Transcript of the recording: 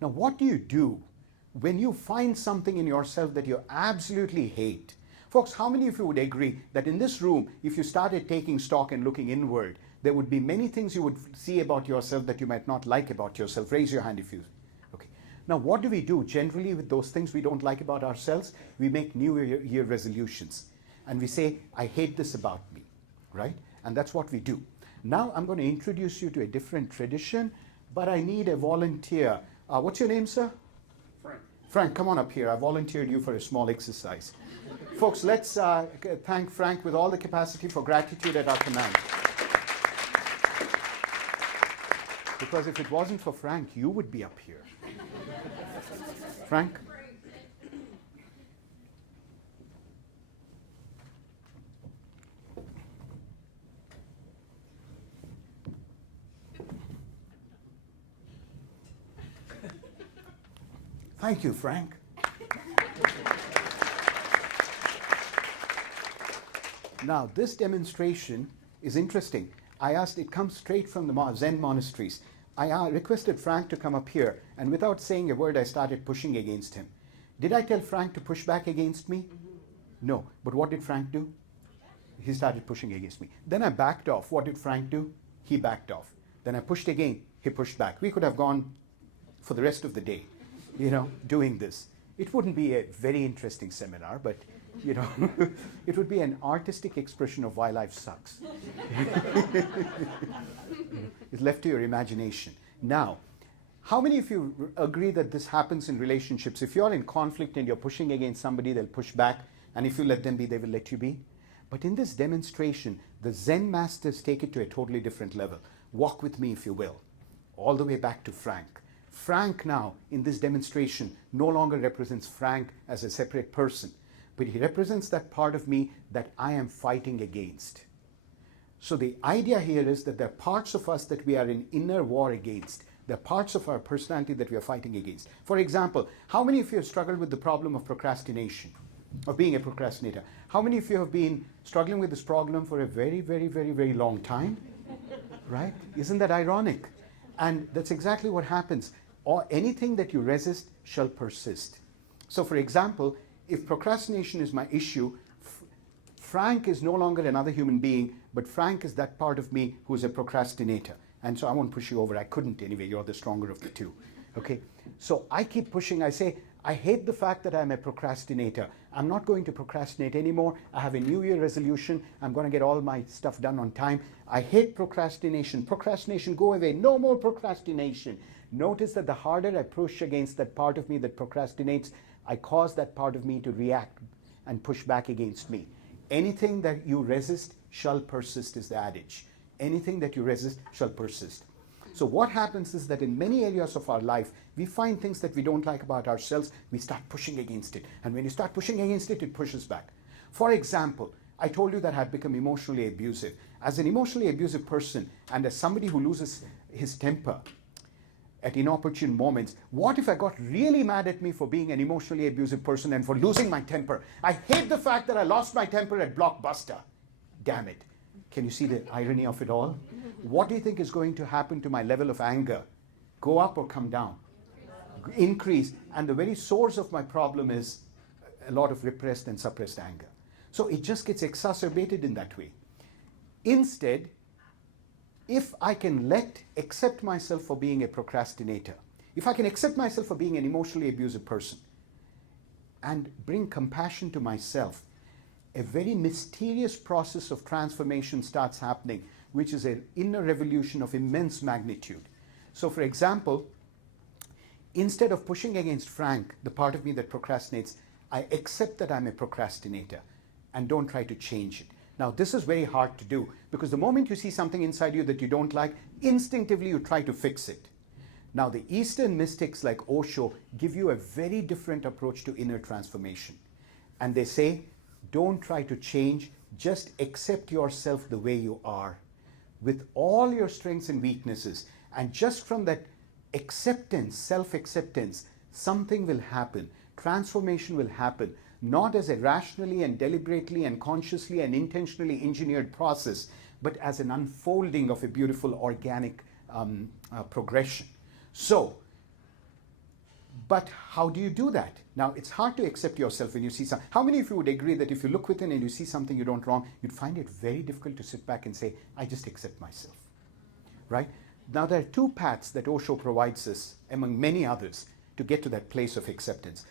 Now, what do you do when you find something in yourself that you absolutely hate? Folks, how many of you would agree that in this room, if you started taking stock and looking inward, there would be many things you would see about yourself that you might not like about yourself? Raise your hand if you... Okay. Now, what do we do generally with those things we don't like about ourselves? We make New Year resolutions. And we say, I hate this about me, right? And that's what we do. Now, I'm going to introduce you to a different tradition, but I need a volunteer. What's your name, sir? Frank. Frank, come on up here. I volunteered you for a small exercise. Folks, let's thank Frank with all the capacity for gratitude at our command. Because if it wasn't for Frank, you would be up here. Frank? Thank you, Frank. Now, this demonstration is interesting. I asked, it comes straight from the Zen monasteries. I requested Frank to come up here, and without saying a word, I started pushing against him. Did I tell Frank to push back against me? No. But what did Frank do? He started pushing against me. Then I backed off. What did Frank do? He backed off. Then I pushed again. He pushed back. We could have gone for the rest of the day, doing this. It wouldn't be a very interesting seminar, but it would be an artistic expression of why life sucks. It's left to your imagination. Now, how many of you agree that this happens in relationships? If you're in conflict and you're pushing against somebody, they'll push back, and if you let them be, they will let you be. But in this demonstration, the Zen masters take it to a totally different level. Walk with me, if you will, all the way back to Frank. Frank now, in this demonstration, no longer represents Frank as a separate person, but he represents that part of me that I am fighting against. So the idea here is that there are parts of us that we are in inner war against. There are parts of our personality that we are fighting against. For example, how many of you have struggled with the problem of procrastination, of being a procrastinator? How many of you have been struggling with this problem for a very, very, very, very long time? Right? Isn't that ironic? And that's exactly what happens. Or anything that you resist shall persist. So for example, if procrastination is my issue, Frank is no longer another human being, but Frank is that part of me who's a procrastinator. And so I won't push you over. I couldn't anyway. You're the stronger of the two. Okay? So I keep pushing. I say, I hate the fact that I'm a procrastinator. I'm not going to procrastinate anymore. I have a New Year resolution. I'm going to get all my stuff done on time. I hate procrastination. Procrastination, go away. No more procrastination. Notice that the harder I push against that part of me that procrastinates, I cause that part of me to react and push back against me. Anything that you resist shall persist is the adage. Anything that you resist shall persist. So what happens is that in many areas of our life, we find things that we don't like about ourselves, we start pushing against it. And when you start pushing against it, it pushes back. For example, I told you that I've become emotionally abusive. As an emotionally abusive person, and as somebody who loses his temper at inopportune moments, what if I got really mad at me for being an emotionally abusive person and for losing my temper? I hate the fact that I lost my temper at Blockbuster. Damn it. Can you see the irony of it all? What do you think is going to happen to my level of anger? Go up or come down? Increase. And the very source of my problem is a lot of repressed and suppressed anger. So it just gets exacerbated in that way. Instead, if I can accept myself for being a procrastinator, if I can accept myself for being an emotionally abusive person and bring compassion to myself, a very mysterious process of transformation starts happening, which is an inner revolution of immense magnitude. So for example, instead of pushing against Frank, the part of me that procrastinates, I accept that I'm a procrastinator and don't try to change it. Now, this is very hard to do because the moment you see something inside you that you don't like, instinctively you try to fix it. Now, the Eastern mystics like Osho give you a very different approach to inner transformation. And they say, don't try to change, just accept yourself the way you are, with all your strengths and weaknesses. And just from that acceptance, self-acceptance, something will happen. Transformation will happen. Not as a rationally and deliberately and consciously and intentionally engineered process, but as an unfolding of a beautiful organic progression. So, But how do you do that? Now, it's hard to accept yourself when you see something. How many of you would agree that if you look within and you see something you don't wrong, you'd find it very difficult to sit back and say, I just accept myself, right? Now, there are two paths that Osho provides us, among many others, to get to that place of acceptance.